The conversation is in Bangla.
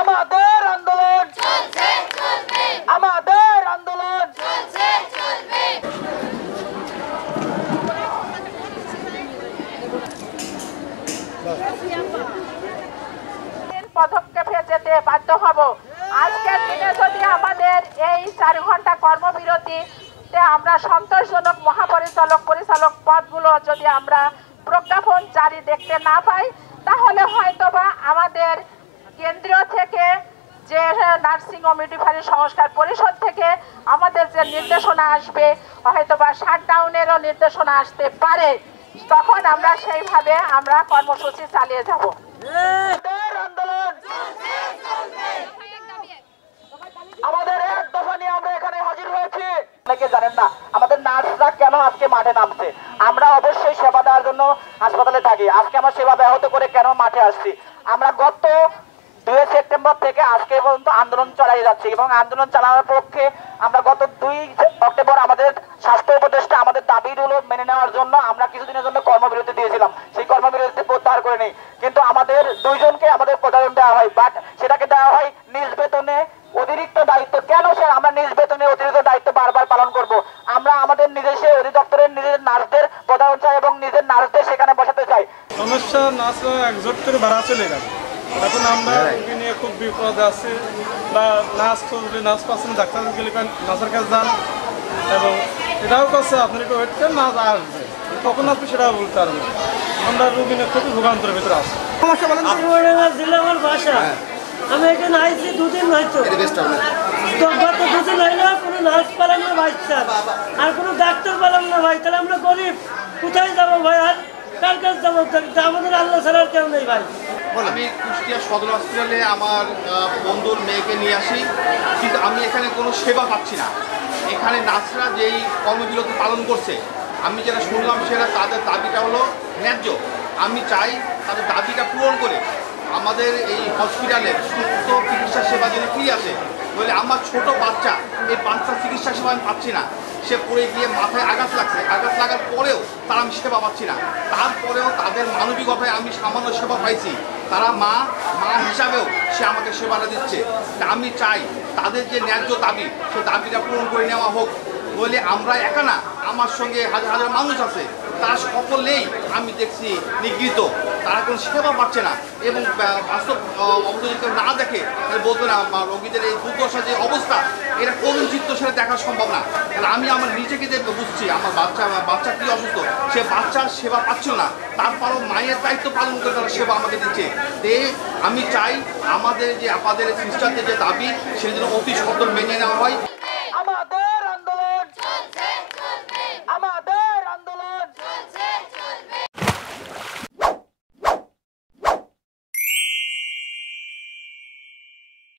আমাদের আন্দোলন আমাদের আন্দোলন পদক্ষেপে যেতে বাধ্য হব। আজকের দিনে যদি আমাদের এই 4 ঘন্টা কর্মবিরতিতে আমরা সন্তোষজনক পরিচালক পদগুলো যদি আমরা প্রজ্ঞাপন জারি দেখতে না পাই, তাহলে হয়তোবা আমাদের কেন্দ্রীয় থেকে যে নার্সিং ও মিডওয়াইফারি সংস্কার পরিষদ থেকে আমাদের যে নির্দেশনা আসবে, হয়তোবা শাটডাউনেরও নির্দেশনা আসতে পারে। তখন আমরা সেইভাবে আমরা কর্মসূচি চালিয়ে যাব। আমাদের এক দফা নিয়ে আমরা এখানে হাজির হয়েছি। অনেকে জানেন না আমাদের নার্সরা কেন আজকে মাঠে নামছে। আমরা অবশ্যই সেবা দেওয়ার জন্য হাসপাতালে থাকি। আজকে আমরা সেবা ব্যাহত করে কেন মাঠে আসছি, আমরা গত 2 সেপ্টেম্বর থেকে আজকে পর্যন্ত আন্দোলন চালিয়ে যাচ্ছি এবং আন্দোলন চালানোর পক্ষে আমরা গত 2 অক্টোবর আমাদের স্বাস্থ্য উপদেষ্টা আমাদের দাবিগুলো মেনে নেওয়ার জন্য আমরা কিছুদিনের জন্য কর্মবিরতি দিয়েছিলাম। সেই কর্মবিরতি প্রত্যাহার করে নেই, কিন্তু আমাদের 2 জনকে আমাদের প্রদান দেওয়া হয়, বাট সেটাকে দেওয়া হয় নিজ বেতনে অতিরিক্ত দায়িত্ব। কেন স্যার আমরা নিজ বেতনে অতিরিক্ত দায়িত্ব বারবার পালন করব? আমরা আমাদের নিজস্ব অধিদপ্তরের নিজের নার্সদের প্রদান চাই এবং নিজের নার্সদের সেখানে বসাতে চাই। সমস্যা নার্সরা একজোট করে ভাড়া চলে গেল। এখন আমরা রোগী নিয়ে খুব বিপদে আছি, বা নার্স খুঁজলে নার্স পাচ্ছেন, ডাক্তার গেলে নার্সের কাছে যান, এবং এটাও করছে আপনার একটু ওয়েট করেন, নার্স আসবে, কখন আসবে সেটাও বলতে পারবো। আমরা রোগী নিয়ে খুবই ভোগান্তরের ভিতরে আছি। আমার বাসা, আমি এখানে আইছি 2 দিন হয়তো, তো গত 2 দিন হইলো কোনো নার্স পেলাম না ভাই স্যার, আর কোনো ডাক্তার পেলাম না ভাই। তাহলে আমরা গরিব, কোথায় যাবো ভাই? আর কার কাছে যাবো? আমাদের আল্লাহ ছাড়া আর কেউ নেই ভাই। আমি কুষ্টিয়া সদর হসপিটালে আমার বন্ধুর মেয়েকে নিয়ে আসি, কিন্তু আমি এখানে কোনো সেবা পাচ্ছি না। এখানে নার্সরা যেই কর্মবিরতি পালন করছে, আমি যেটা শুনলাম সেটা তাদের দাবিটা হলো ন্যায্য। আমি চাই তাদের দাবিটা পূরণ করে আমাদের এই হসপিটালের সুস্থ চিকিৎসা সেবা যদি ফ্রি আসে, বলে আমার ছোট বাচ্চা, এই বাচ্চার চিকিৎসা সেবা আমি পাচ্ছি না। সে পড়ে গিয়ে মাথায় আঘাত লাগছে, আঘাত লাগার পরেও তারা আমি সেবা পাচ্ছি না। তারপরেও তাদের মানবিকতায় আমি সামান্য সেবা পাইছি। তারা মা হিসাবেও সে আমাকে সেবাটা দিচ্ছে। আমি চাই তাদের যে ন্যায্য দাবি, সে দাবিটা পূরণ করে নেওয়া হোক। বলে আমরা একা না, আমার সঙ্গে হাজার হাজার মানুষ আছে, তারা সকলেই আমি দেখছি নিগৃহীত, তারা কোনো সেবা পাচ্ছে না। এবং বাস্তব অবস্থা যদি কেউ না দেখে তাহলে বলতো না রোগীদের এই দুর্দশা যে অবস্থা, এটা করুণ চিত্ত সেটা দেখা সম্ভব না। তাহলে আমি আমার নিজেকে বুঝছি আমার বাচ্চা কি অসুস্থ, সে বাচ্চার সেবা পাচ্ছিল না, তারপরও মায়ের দায়িত্ব পালন করে তারা সেবা আমাকে দিচ্ছে। আমি চাই আমাদের যে সিস্টারদের যে দাবি, সেটা যেন অতি সত্বর মেনে নেওয়া হয়।